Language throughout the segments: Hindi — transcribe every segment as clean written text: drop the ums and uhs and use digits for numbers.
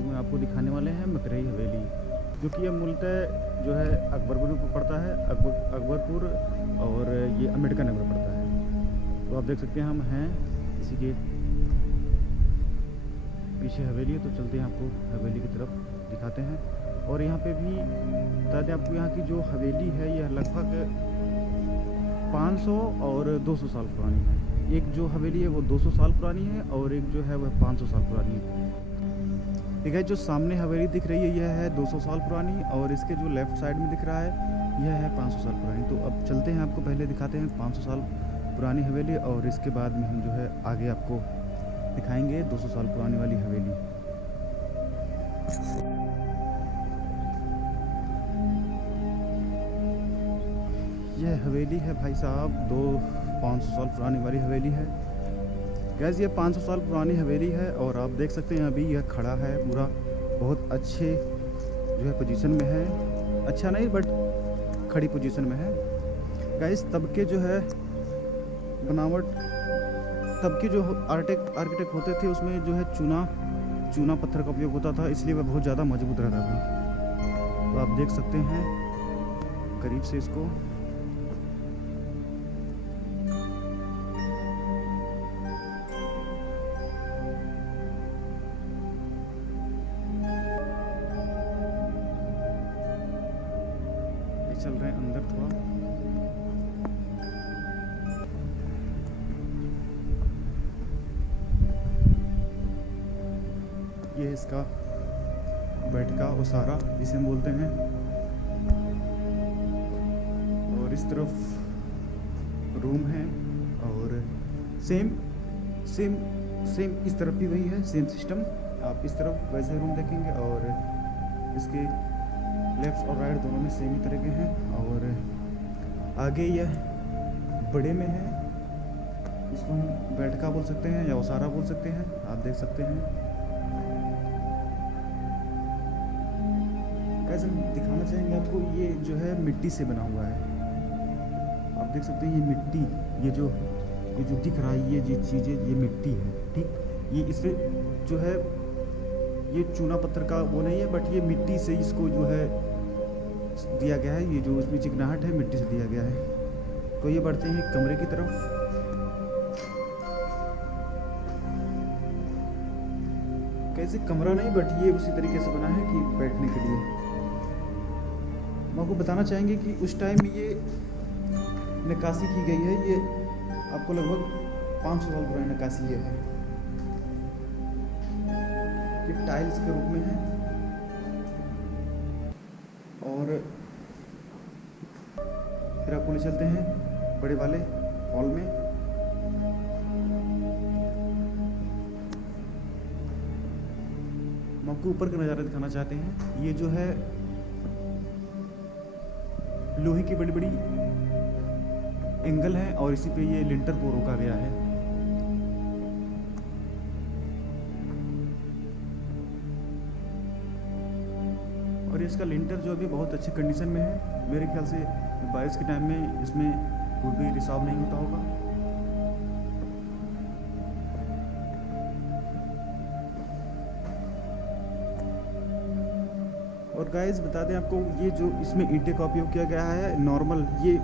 ब्लॉग में आपको दिखाने वाले हैं मकरई हवेली, जो कि ये मूलतः जो है अकबरपुर में पड़ता है, अकबरपुर, और ये अम्बेडकर नगर पड़ता है। तो आप देख सकते हैं हम हैं इसी के पीछे हवेली है। तो चलते हैं आपको हवेली की तरफ दिखाते हैं। और यहाँ पे भी बता दें आपको, यहाँ की जो हवेली है यह लगभग 500 और 200 साल पुरानी है। एक जो हवेली है वो 200 साल पुरानी है और एक जो है वह 500 साल पुरानी है। ठीक है, जो सामने हवेली दिख रही है यह है 200 साल पुरानी, और इसके जो लेफ़्ट साइड में दिख रहा है यह है 500 साल पुरानी। तो अब चलते हैं, आपको पहले दिखाते हैं 500 साल पुरानी हवेली, और इसके बाद में हम जो है आगे आपको दिखाएंगे 200 साल पुरानी वाली हवेली। यह हवेली है भाई साहब, 500 साल पुरानी वाली हवेली है। गैस ये 500 साल पुरानी हवेली है, और आप देख सकते हैं अभी यह खड़ा है पूरा, बहुत अच्छे जो है पोजीशन में है। अच्छा नहीं बट खड़ी पोजीशन में है। गैस तब के जो है बनावट, तब के जो आर्किटेक्ट होते थे उसमें जो है चूना पत्थर का उपयोग होता था, इसलिए वह बहुत ज़्यादा मजबूत रहता था। तो आप देख सकते हैं करीब से इसको। चल रहे हैं अंदर थोड़ा। ये इसका बेड का ओसारा जिसे हम बोलते हैं, और इस तरफ रूम है, और सेम इस तरफ भी वही है, सेम सिस्टम। आप इस तरफ वैसे रूम देखेंगे, और इसके लेफ्ट और राइट दोनों में सेम ही तरह के हैं। और आगे यह बड़े में है, इसको हम बैठका बोल सकते हैं या ओसारा बोल सकते हैं। आप देख सकते हैं। कैसे हम दिखाना चाहेंगे आपको, ये जो है मिट्टी से बना हुआ है। आप देख सकते हैं ये मिट्टी, ये जो दिख रहा है ये चीज़ें, ये मिट्टी है। ठीक, ये इसे जो है ये चूना पत्थर का वो नहीं है, बट ये मिट्टी से इसको जो है दिया गया है। ये जो इसमें चिकनाहट है मिट्टी से दिया गया है। तो ये बढ़ते हैं कमरे की तरफ। कैसे कमरा नहीं, बट ये उसी तरीके से बना है कि बैठने के लिए। हम आपको बताना चाहेंगे कि उस टाइम ये नक्काशी की गई है। ये आपको लगभग 500 साल पुरानी नक्काशी है। ये टाइल्स के रूप में है, और फिर आपको ले चलते हैं बड़े वाले हॉल में। हम आपको ऊपर का नज़ारा दिखाना चाहते हैं। ये जो है लोहे की बड़ी बड़ी एंगल है, और इसी पे ये लिंटर को रोका गया है। और इसका लिंटर जो अभी बहुत अच्छी कंडीशन में है। मेरे ख्याल से बारिश के टाइम में इसमें कोई भी रिसाव नहीं होता होगा। और गाइस बता दें आपको, ये जो इसमें ईंटें का उपयोग किया गया है नॉर्मल, ये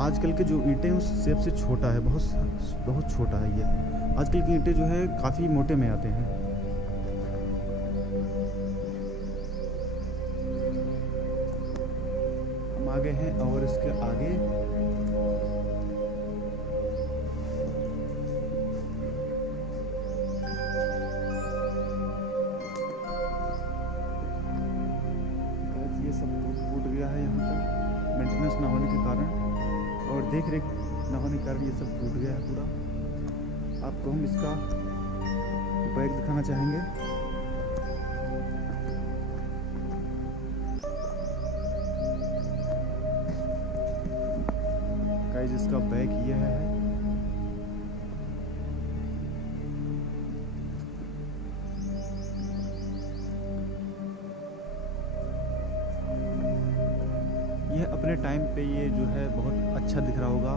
आजकल के जो ईंटें उस शेप से छोटा है, बहुत छोटा है। ये आजकल की ईंटें जो है काफ़ी मोटे में आते हैं। आगे हैं, और इसके आगे ये सब टूट गया है यहाँ पर मेंटेनेंस ना होने के कारण, और देख रेख ना होने के कारण ये सब टूट गया है पूरा। आपको हम इसका बैग दिखाना चाहेंगे। जिसका बैग ये है। यह अपने टाइम पे ये जो है बहुत अच्छा दिख रहा होगा,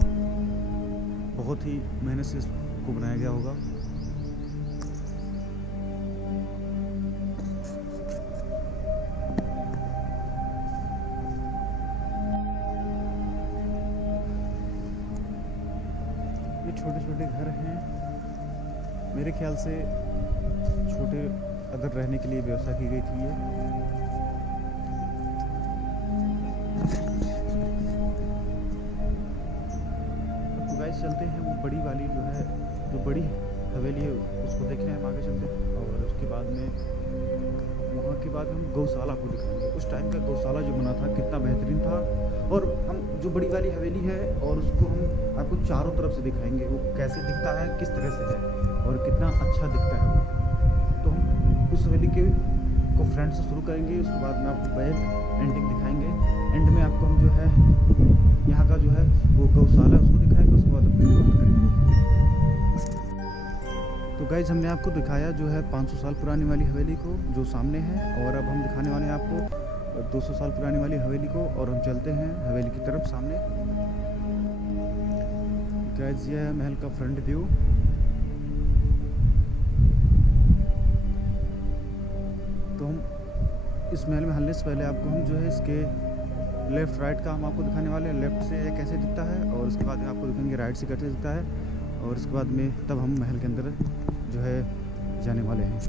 बहुत ही मेहनत से इसको बनाया गया होगा। छोटे छोटे घर हैं, मेरे ख्याल से छोटे अगर रहने के लिए व्यवस्था की गई थी ये। तो गाइस चलते हैं वो बड़ी वाली जो है, जो बड़ी हवेली है उसको देखने हम आगे चलते हैं। और उसके बाद में वहाँ के बाद हम गौशाला को दिखाएंगे। उस टाइम का गौशाला जो बना था कितना बेहतरीन था। और हम जो बड़ी वाली हवेली है और उसको हम आपको चारों तरफ से दिखाएंगे, वो कैसे दिखता है, किस तरह से है और कितना अच्छा दिखता है वो। तो हम उस हवेली के को फ्रंट से शुरू करेंगे, उसके बाद में आपको बैक एंडिंग दिखाएंगे। एंड में आपको हम जो है यहाँ का जो है वो गौशाला उसको दिखाएंगे, उसके बाद वीडियो बंद करेंगे। तो गाइज हमने आपको दिखाया जो है 500 साल पुरानी वाली हवेली को जो सामने है, और अब हम दिखाने वाले हैं आपको 200 साल पुरानी वाली हवेली को। और हम चलते हैं हवेली की तरफ सामने। गाइज ये है महल का फ्रंट व्यू। तो हम इस महल में हलने से पहले आपको हम जो है इसके लेफ़्ट राइट का हम आपको दिखाने वाले हैं, लेफ़्ट से कैसे दिखता है और उसके बाद में आपको दिखाएंगे राइट से कैसे दिखता है। और उसके बाद में तब हम महल के अंदर जो है जाने वाले हैं।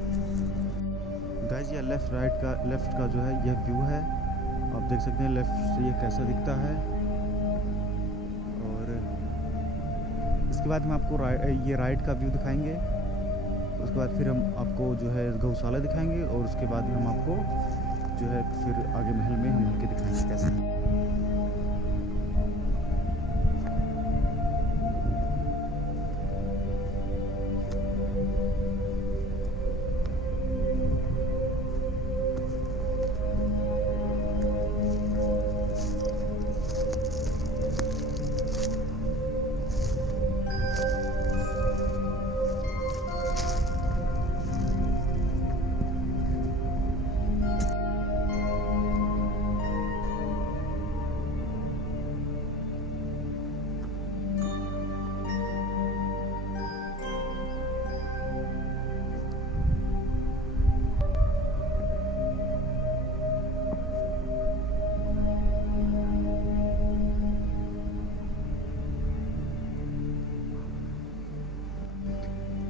गाइस ये लेफ़्ट का जो है ये व्यू है, आप देख सकते हैं लेफ़्ट से ये कैसा दिखता है। और इसके बाद हम आपको ये राइट का व्यू दिखाएंगे। उसके बाद फिर हम आपको जो है गौशाला दिखाएंगे और उसके बाद हम आपको जो है फिर आगे महल में हम के दिखाएंगे कैसे।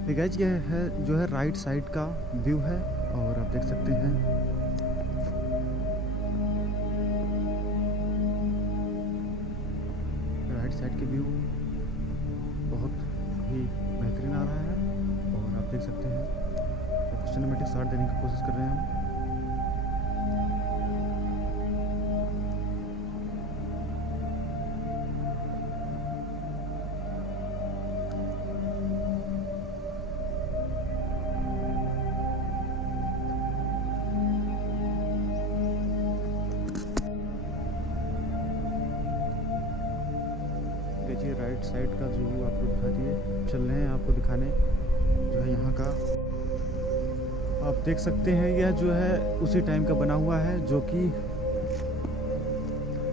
गाइस ये है जो है राइट साइड का व्यू है, और आप देख सकते हैं राइट साइड के व्यू बहुत ही बेहतरीन आ रहा है। और आप देख सकते हैं कुछ सिनेमैटिक शॉट देने की कोशिश कर रहे हैं हम। देखिए राइट साइड का जो व्यू आपको दिखा दिए, चल रहे हैं आपको दिखाने जो है यहाँ का। आप देख सकते हैं यह जो है उसी टाइम का बना हुआ है, जो कि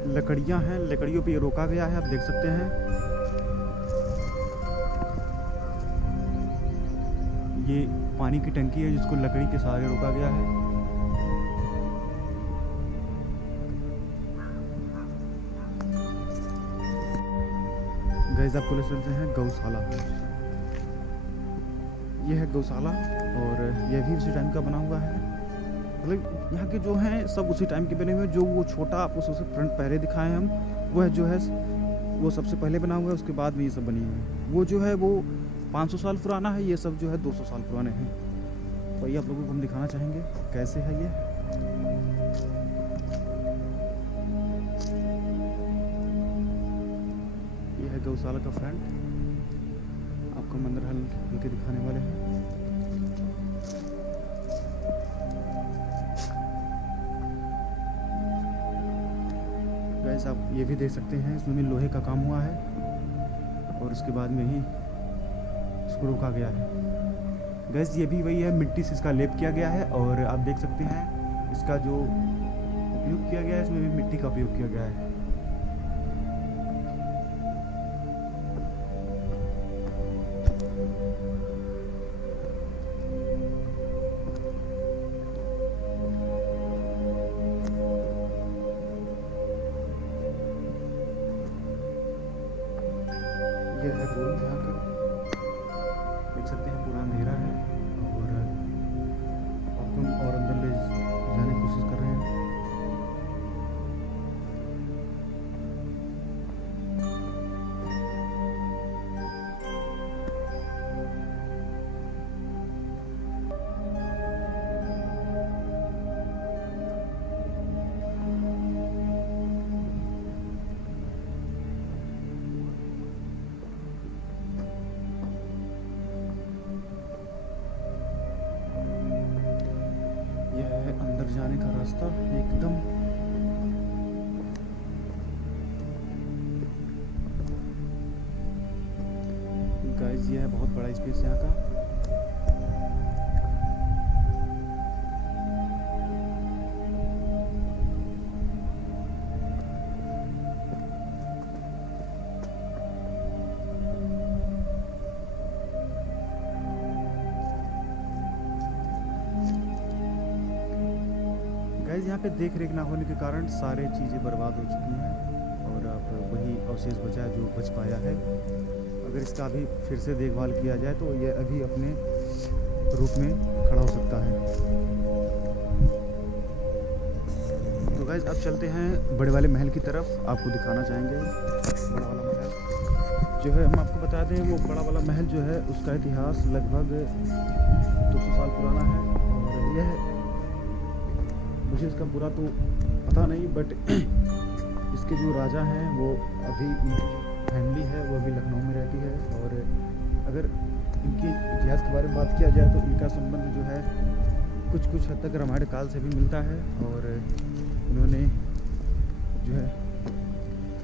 लकड़ियाँ हैं, लकड़ियों पे ये रोका गया है, आप देख सकते हैं। ये पानी की टंकी है जिसको लकड़ी के सहारे रोका गया है। गाइस आपको ले चलते हैं गौशाला। ये है गौशाला और यह भी उसी टाइम का बना हुआ है। मतलब यहाँ के जो हैं सब उसी टाइम के बने हुए हैं। जो वो छोटा आपको सबसे फ्रंट पहले दिखाए हम, वह जो है वो सबसे पहले बना हुआ है, उसके बाद में ये सब बनी हुई है। वो जो है वो 500 साल पुराना है, ये सब जो है 200 साल पुराने हैं। तो ये आप लोगों को हम दिखाना चाहेंगे कैसे है ये। है गौशाला का फ्रंट, आपको मंदिर हल्के दिखाने वाले हैं। गाइस आप ये भी देख सकते हैं इसमें भी लोहे का काम हुआ है और उसके बाद में ही इसको रोका गया है। गैस ये भी वही है, मिट्टी से इसका लेप किया गया है। और आप देख सकते हैं इसका जो उपयोग किया गया है, इसमें भी मिट्टी का उपयोग किया गया है। ये है रोड यहाँ का। पूरा अंधेरा है और आपको हम और अंदर ले जाने की कोशिश कर रहे हैं। यह है अंदर जाने का रास्ता एकदम। गाइस यह है बहुत बड़ा स्पेस यहाँ का। गाइस यहाँ पे देख रेख ना होने के कारण सारे चीज़ें बर्बाद हो चुकी हैं और अब वही अवशेष बचा है जो बच पाया है। अगर इसका अभी फिर से देखभाल किया जाए तो यह अभी अपने रूप में खड़ा हो सकता है। तो गाइस अब चलते हैं बड़े वाले महल की तरफ, आपको दिखाना चाहेंगे। बड़ा वाला महल जो है, हम आपको बता दें, वो बड़ा वाला महल जो है उसका इतिहास लगभग 200 साल पुराना है। और यह मुझे इसका पूरा तो पता नहीं, बट इसके जो राजा हैं वो अभी, फैमिली है वो अभी लखनऊ में रहती है। और अगर इनके इतिहास के बारे में बात किया जाए तो इनका संबंध जो है कुछ कुछ हद तक रामायण काल से भी मिलता है। और इन्होंने जो है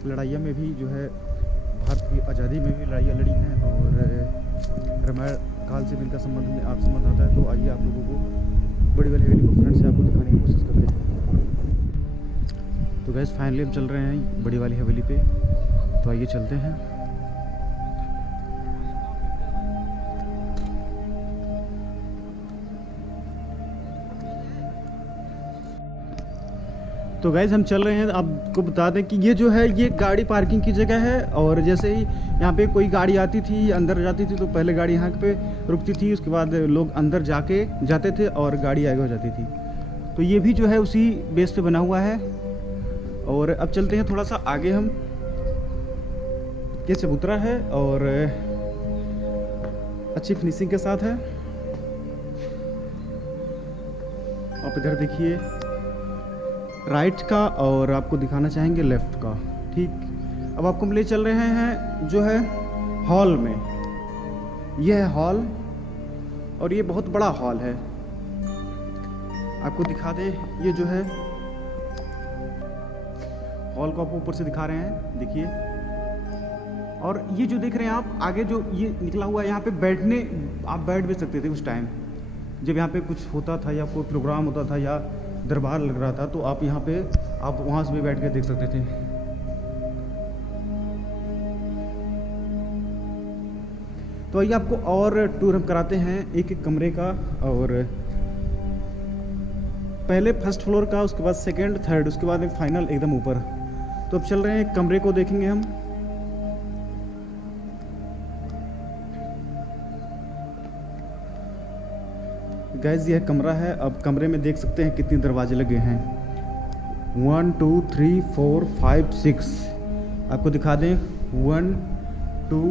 लड़ाइयाँ में भी जो है भारत की आज़ादी में भी लड़ाइयाँ लड़ी हैं और रामायण काल से भी इनका संबंध में आप संबंध आता है। तो आइए आप लोगों को बड़ी वाली हवेली को फ्रंट से आपको दिखाने की कोशिश करते हैं। तो गैस फाइनली हम चल रहे हैं बड़ी वाली हवेली पे, तो आइए चलते हैं। तो गैस हम चल रहे हैं, आपको बता दें कि ये जो है ये गाड़ी पार्किंग की जगह है। और जैसे ही यहाँ पे कोई गाड़ी आती थी, अंदर जाती थी, तो पहले गाड़ी यहाँ पे रुकती थी, उसके बाद लोग अंदर जाते थे और गाड़ी आगे हो जाती थी। तो ये भी जो है उसी बेस पे बना हुआ है। और अब चलते हैं थोड़ा सा आगे, हम ये चबूतरा है और अच्छी फिनिशिंग के साथ है। आप इधर देखिए राइट का, और आपको दिखाना चाहेंगे लेफ्ट का। ठीक, अब आपको हम ले चल रहे हैं जो है हॉल में। यह है हॉल और ये बहुत बड़ा हॉल है। आपको दिखा दें, ये जो है हॉल को आपको ऊपर से दिखा रहे हैं, देखिए। और ये जो देख रहे हैं आप आगे जो ये निकला हुआ है, यहाँ पे बैठने, आप बैठ भी सकते थे उस टाइम जब यहाँ पे कुछ होता था या कोई प्रोग्राम होता था या दरबार लग रहा था, तो आप यहाँ पे आप वहाँ से भी बैठ के देख सकते थे। तो आइए आपको और टूर हम कराते हैं एक एक कमरे का। और पहले फर्स्ट फ्लोर का, उसके बाद सेकंड, थर्ड, उसके बाद एक फाइनल एकदम ऊपर। तो अब चल रहे हैं कमरे को देखेंगे हम। गाइस यह कमरा है। अब कमरे में देख सकते हैं कितने दरवाजे लगे हैं, 1 2 3 4 5 6। आपको दिखा दें 1 2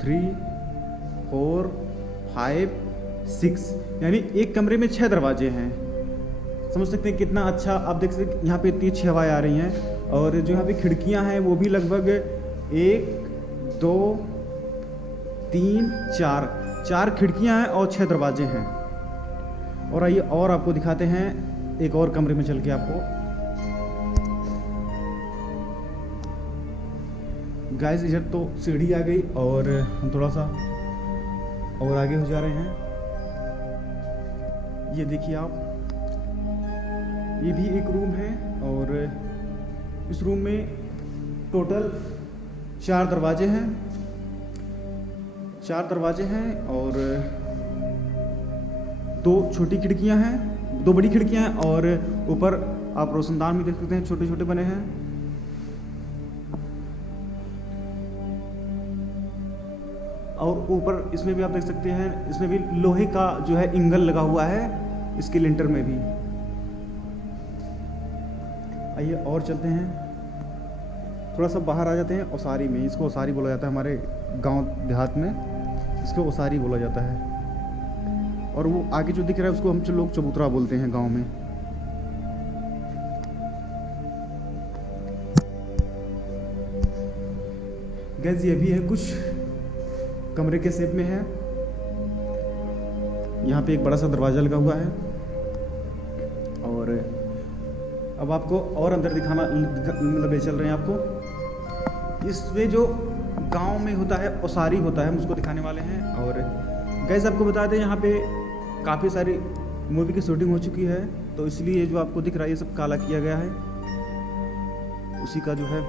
3 4 5 6, यानी एक कमरे में 6 दरवाजे हैं। समझ सकते हैं कितना अच्छा। आप देख सकते हैं यहाँ पे इतनी अच्छी हवाएं आ रही हैं। और जो यहाँ पे खिड़कियाँ हैं वो भी लगभग 1 2 3 4 खिड़कियाँ हैं और 6 दरवाजे हैं। और आइए और आपको दिखाते हैं एक और कमरे में चल के आपको। गाइस इधर तो सीढ़ी आ गई और हम थोड़ा सा और आगे हो जा रहे हैं। ये देखिए आप, ये भी एक रूम है और इस रूम में टोटल 4 दरवाजे हैं। 4 दरवाजे हैं और 2 छोटी खिड़कियां हैं, 2 बड़ी खिड़कियां हैं। और ऊपर आप रोशनदान भी देख सकते हैं, छोटे छोटे बने हैं। और ऊपर इसमें भी आप देख सकते हैं, इसमें भी लोहे का जो है इंगल लगा हुआ है इसके लिंटर में भी। आइए और चलते हैं, थोड़ा सा बाहर आ जाते हैं। ओसारी में, इसको ओसारी बोला जाता है हमारे गांव देहात में, इसको ओसारी बोला जाता है। और वो आगे जो दिख रहा है उसको हम लोग चबूतरा बोलते हैं गांव में। गैस ये भी है, कुछ कमरे के शेप में है। यहाँ पे एक बड़ा सा दरवाज़ा लगा हुआ है। और अब आपको और अंदर दिखाना, मतलब ले चल रहे हैं आपको। इसमें जो गांव में होता है ओसारी होता है, हम उसको दिखाने वाले हैं। और गैस आपको बता दें, यहाँ पे काफ़ी सारी मूवी की शूटिंग हो चुकी है, तो इसलिए जो आपको दिख रहा है ये सब काला किया गया है। उसी का जो है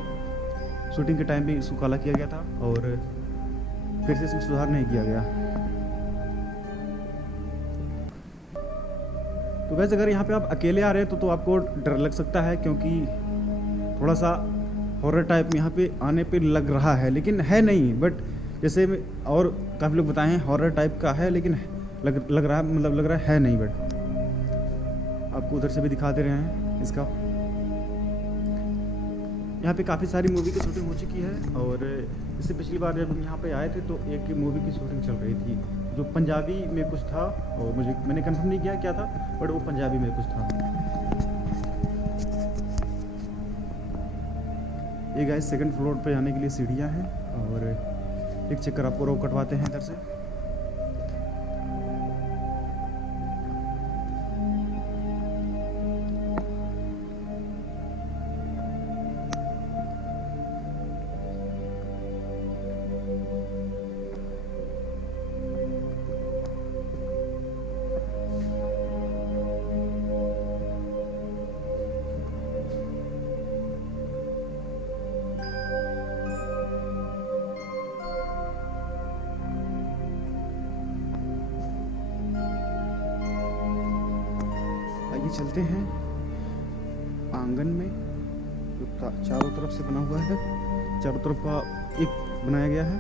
शूटिंग के टाइम भी इसको काला किया गया था और फिर से इसमें सुधार नहीं किया गया। तो वैसे अगर यहाँ पे आप अकेले आ रहे हैं तो आपको डर लग सकता है, क्योंकि थोड़ा सा हॉरर टाइप यहाँ पे आने पे लग रहा है, लेकिन है नहीं। बट जैसे और काफ़ी लोग बताए हैं हॉरर टाइप का है, लेकिन लग रहा है, मतलब लग रहा है नहीं। बट आपको उधर से भी दिखा दे रहे हैं इसका। यहाँ पे काफ़ी सारी मूवी की शूटिंग हो चुकी है। और इससे पिछली बार जब हम यहाँ पे आए थे तो एक मूवी की शूटिंग चल रही थी जो पंजाबी में कुछ था, और मैंने कंफर्म नहीं किया क्या था, बट वो पंजाबी में कुछ था। ये गाइस सेकंड फ्लोर पे जाने के लिए सीढ़ियाँ हैं। और एक चक्कर आपको रोक कटवाते हैं इधर से। चलते हैं आंगन में, जो चारों तरफ से बना हुआ है, चारों तरफ का एक बनाया गया है।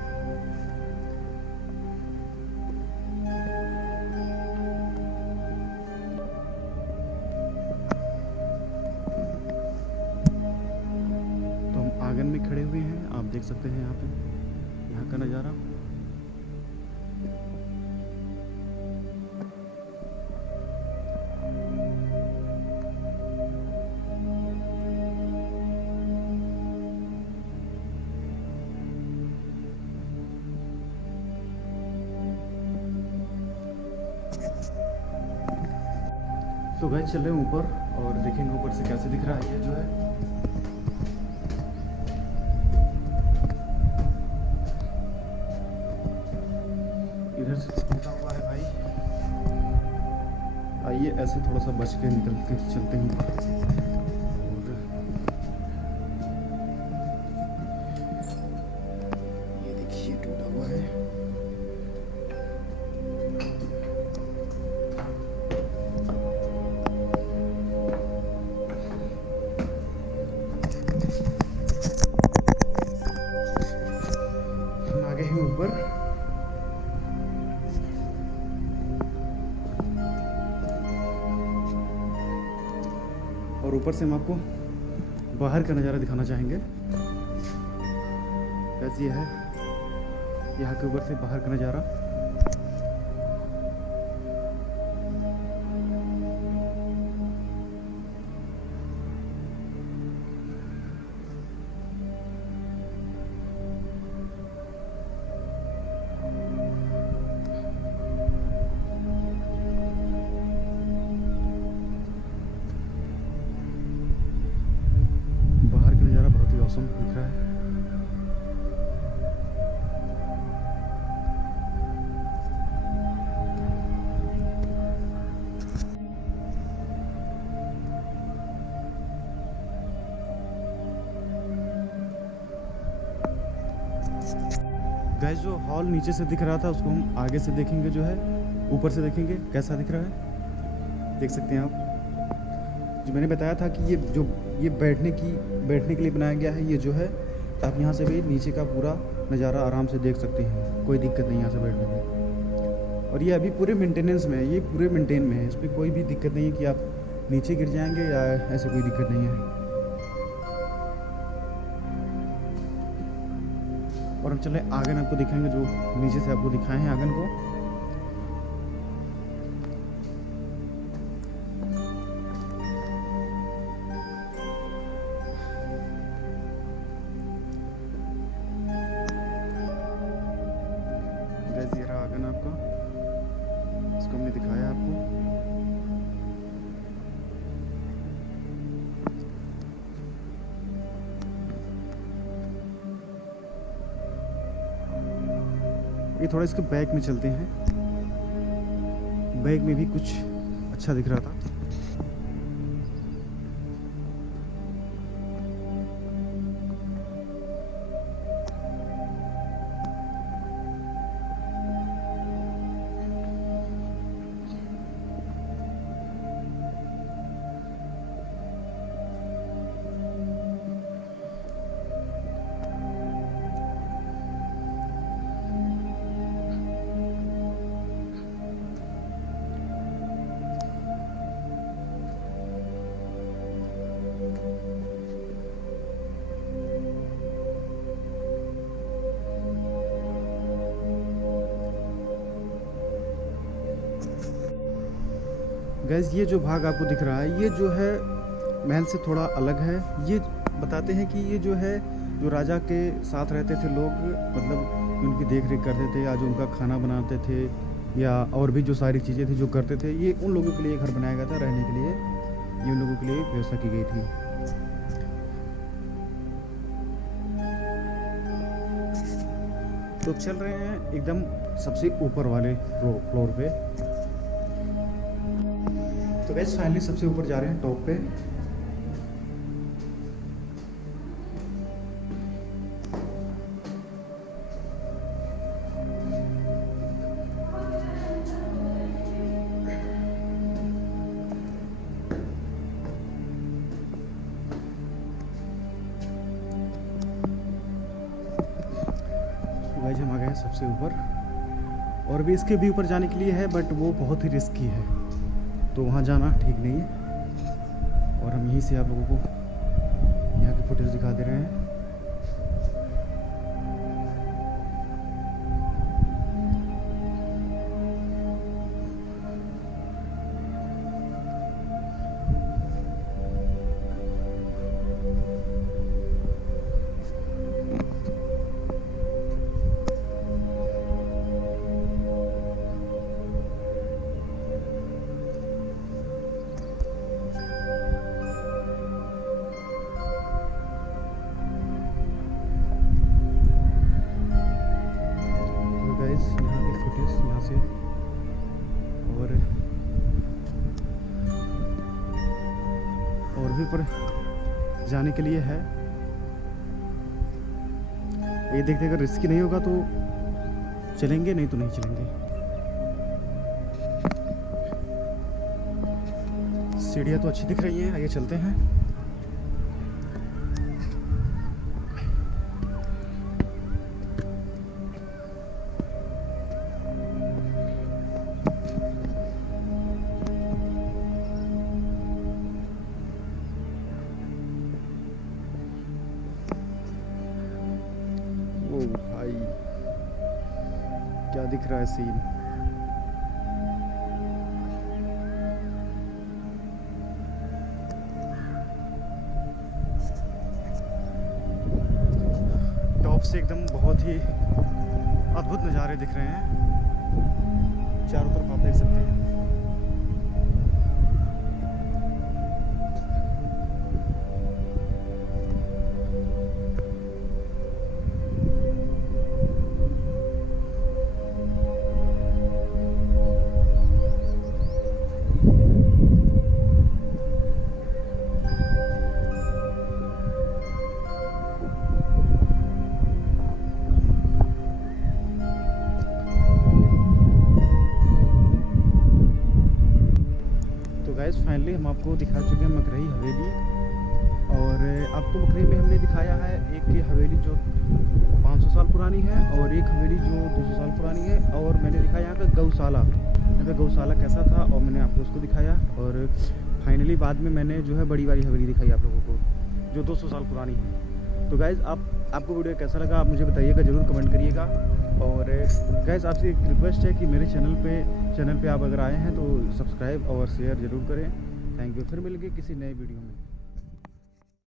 तो हम आंगन में खड़े हुए हैं, आप देख सकते हैं यहाँ पे यहाँ का नज़ारा। तो गए चल रहे हैं ऊपर और देखेंगे ऊपर से कैसे दिख रहा है ये जो है। इधर से निकलता हुआ है भाई। आइए ऐसे थोड़ा सा बच के निकल के चलते हैं ऊपर। ये देखिए टूटा हुआ है। ऊपर और ऊपर से हम आपको बाहर का नज़ारा दिखाना चाहेंगे। ऐसी है यहाँ के ऊपर से बाहर का नज़ारा। मौसम दिख रहा है। गाइस जो हॉल नीचे से दिख रहा था उसको हम आगे से देखेंगे, जो है ऊपर से देखेंगे कैसा दिख रहा है। देख सकते हैं आप, जो मैंने बताया था कि ये बैठने के लिए बनाया गया है। ये जो है आप यहाँ से भी नीचे का पूरा नज़ारा आराम से देख सकते हैं, कोई दिक्कत नहीं यहाँ से बैठने में। और ये अभी पूरे मेंटेनेंस में है, ये पूरे मेंटेन में है, इस पर कोई भी दिक्कत नहीं है कि आप नीचे गिर जाएंगे या ऐसे कोई दिक्कत नहीं है। और हम चले आंगन आपको दिखाएंगे, जो नीचे से आपको दिखाए हैं आंगन को। गैस ये रहा आंगन आपका, इसको हमने दिखाया आपको। ये थोड़ा इसके बैक में चलते हैं, बैक में भी कुछ अच्छा दिख रहा था। गैस ये जो भाग आपको दिख रहा है, ये जो है महल से थोड़ा अलग है। ये बताते हैं कि ये जो है, जो राजा के साथ रहते थे लोग, मतलब उनकी देख रेख करते थे, या जो उनका खाना बनाते थे, या और भी जो सारी चीज़ें थी जो करते थे, ये उन लोगों के लिए घर बनाया गया था रहने के लिए। ये उन लोगों के लिए व्यवस्था की गई थी। तो चल रहे हैं एकदम सबसे ऊपर वाले फ्लोर पे। तो गैस फाइनली सबसे ऊपर जा रहे हैं, टॉप पे। गाइस हम आ गए हैं सबसे ऊपर, और भी इसके भी ऊपर जाने के लिए है, बट वो बहुत ही रिस्की है, तो वहाँ जाना ठीक नहीं है। और हम यहीं से आप लोगों को यहाँ की फुटेज दिखा दे रहे हैं। यहाँ की फुटेज यहाँ से, और भी पर जाने के लिए है। ये देखते अगर रिस्की नहीं होगा तो चलेंगे, नहीं तो नहीं चलेंगे। सीढ़ियाँ तो अच्छी दिख रही हैं, आगे चलते हैं। ओ भाई क्या दिख रहा है सीन। टॉप से एकदम बहुत ही अद्भुत नज़ारे दिख रहे हैं, चारों तरफ आप देख सकते हैं। गाइस फाइनली हम आपको दिखा चुके हैं मकरई हवेली, और आपको बकरीन में हमने दिखाया है एक हवेली जो 500 साल पुरानी है और एक हवेली जो 200 साल पुरानी है, और मैंने दिखाया यहाँ का गौशाला, यहाँ का गौशाला कैसा था और मैंने आपको उसको दिखाया। और फाइनली बाद में मैंने जो है बड़ी वाली हवेली दिखाई आप लोगों को जो 200 साल पुरानी है। तो गाइज़ आपको वीडियो कैसा लगा आप मुझे बताइएगा, ज़रूर कमेंट करिएगा। और गाइज़ आपसे एक रिक्वेस्ट है कि मेरे चैनल पे आप अगर आए हैं तो सब्सक्राइब और शेयर ज़रूर करें। थैंक यू, फिर मिलेंगे किसी नए वीडियो में।